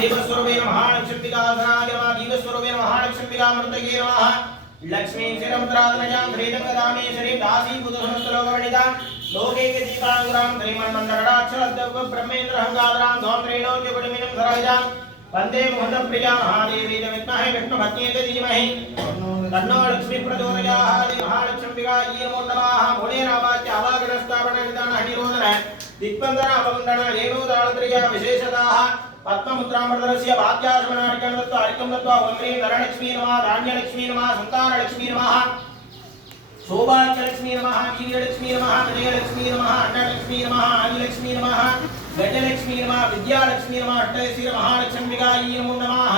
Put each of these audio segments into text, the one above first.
देवस्वरूपेण महालक्ष्मीकाधराय नमः दीवस्वरूपेण महालक्ष्मीकामृतये नमः लक्ष्मी श्रीरमद्राधनजां श्रीदङ्गदामेश्वरीं दासीभूतसहस्रलोकवणितां लोकैके दीपाङ्गुरां श्रीमन्मन्दरडाक्षरद्दव ब्रह्मेन्द्रहङ्गाधरां धौं त्रैलोक्यकुटुम्बिनीं सरोजां वन्दे मुकुन्दप्रिया महादेवी च विद्महे विष्णुपत्न्यै च धीमहि तन्नो लक्ष्मी प्रचोदयात् महालक्ष्मीकायै नमो नमः मुनेरावाच्य अवागणस्थापननिदानहनिरोधन दिक्बन्धन अवगुण्डन रेणुदाळत्रया विशेषताः पद्ममुद्रामृतरस्य वाद्यासमनार्कं दत्त्वा अर्कं दत्त्वा ओं ह्रीं धनलक्ष्मी नमः धान्यलक्ष्मी नमः सन्तानलक्ष्मी नमः सौभाग्यलक्ष्मी नमः वीर्यलक्ष्मी नमः विजयलक्ष्मी नमः अन्नलक्ष्मी नमः आदिलक्ष्मी नमः गजलक्ष्मी नमः विद्यालक्ष्मी नमः अष्टैश्वर्य महालक्ष्मीकायै नमो नमः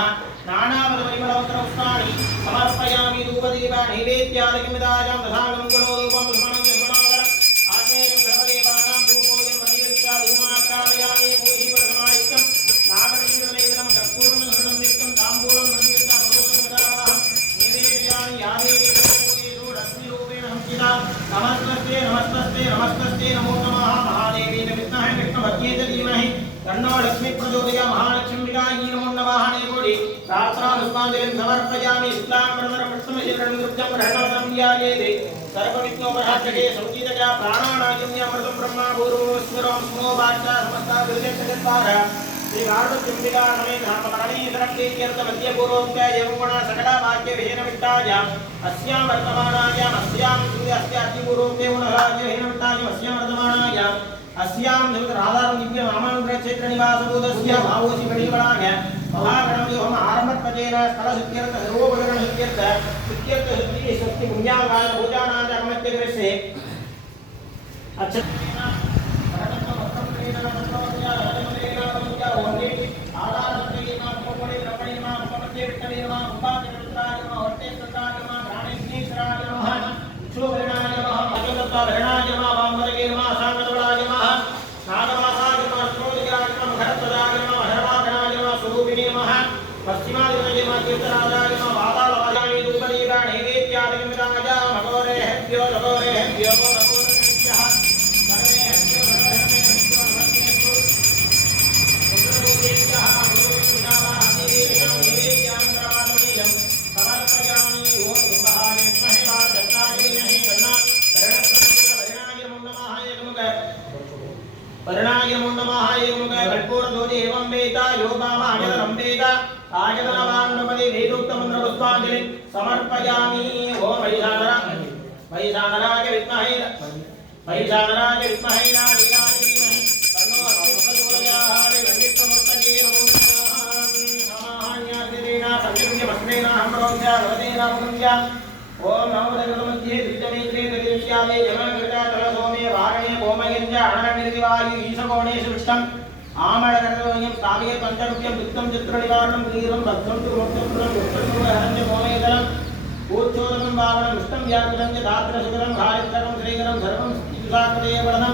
नानाविधपरिमलवस्त्राणि समर्पयामि धूपदीप नैवेद्यादिकमिदायां दशांगं गुणोरूपं स्मरणं स्मरणोदरम् आग्नेयं सर्वदेवानां धूपोऽयं मणिर्चा धूमाकालयामि भूयिवसमायुक्तं नागरीन्द्रलेवनं कर्पूरं हृदं नित्यं ताम्बूलं मृगीर्चा मधुसंसारः नैवेद्यानि यादेवी धूपोऽयेषु लक्ष्मीरूपेण संस्थिता नमस्ते नमस्ते नमस्ते नमो नमः महादेवी च विद्महे विष्णुपत्न्यै च धीमहि तन्नो लक्ष्मी प्रचोदयात् महालक्ष्मीकायै नमो नमः नेकोडि प्रार्थना पुष्पाञ्जलिं समर्पयामि शुक्लाम्बरधरं विष्णुशिखरं नृत्यं प्रणवतं ध्यायेत् सर्वविघ्नोपशान्तये समुचितया प्राणानायम्यामृतं ब्रह्मा भूर्भुवस्वरं स्मोवाचा समस्ता दुर्जगद्वार श्री पार्वतीम्बिका समेत धर्मपरणीश्वरं देव्यर्थमध्यपूर्वोक्त्या यमुना सकला वाक्यविहीन विट्टायाम् अस्यां वर्तमानायाम् अस्यां अस्याद्यपूर्वोक्ते गुणराज्यहीन विट्टायाम् अस्यां वर्तमानायाम् अस्यां राधारं दिव्य मामानुग्रह क्षेत्र निवासभूतस्य भावोसि मणिवराग महागणपति होम आरंभत्वजेन स्थलशुद्ध्यर्थ सर्वोपकरण शुद्ध्यर्थ शुद्धि शक्ति पुण्यागान भोजानाद अगमत्यग्रसे अच्छतेन परतत्व वक्रमतेन तत्त्वमत्या राजमतेन तत्त्वमत्या ओंगे आधारत्वेन उपमणे ब्रह्मणेन उपमत्ये विष्णवेन उपाचक्रत्राय नमः वर्तेश्वराय नमः प्राणेश्वराय नमः विष्णुवर्णाय नमः अजगत्वर्णाय नमः वामवर्गे नमः सामदवलाय नमः नागवासाय नमः स्रोतगिराय नमः घरत्वदाय नमः हरवागणाय नमः स्वरूपिणे नमः पश्चिमादिवये नमः कीर्तनादाय नमः वादालवायामि धूपदीप नैवेद्यादिकमिदाय मघोरेभ्यो नमोरेभ्यो नमोरेभ्यः सर्वेभ्यो सर्वेभ्यो नमस्तेस्तु रुद्ररूपेभ्यः गुरुविष्णुनामादेव्यां नैवेद्यान्तरवादमनीयं समर्पयामि ओं गुम्बहाय विद्महे वादत्ताय धीमहि वर्णाय नमो नमः एकमुख कर्पूरध्वज एवं वेद यो वामायतनं वेद आयतनवान्नपदे वेदोक्तमन्त्रपुष्पाञ्जलिं समर्पयामि ओं महिषानराय विद्महे नारीराय धीमहि तन्नो प्रचोदयात् वन्दितमूर्तये नमो नमः समाहान्यादितेन पञ्चगुण्यवस्त्रेण अहम्रोध्या भवतेन मुकुन्द्या ओम नमो भगवते द्विजमेत्रे तदेश्यामे यमकृता तलसोमे वारणे गोमयञ्च अणनिर्दिवायु ईशकोणेषु विष्टम् आमळकर्तव्यं स्थापये पञ्चरुप्यं वित्तं चित्रनिवारणं क्रीडं भक्तं तु मोक्षं दुष्टसुरहरं च गोमयदलं ऊर्ध्वोदकं वावनं विष्टं व्याकुलं च धात्रसुकरं हारित्रकं श्रीकरं सर्वं स्थितिसाकृते वदनं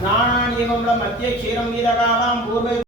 प्राणानि एवं मध्ये क्षीरं वीदगावां पूर्वे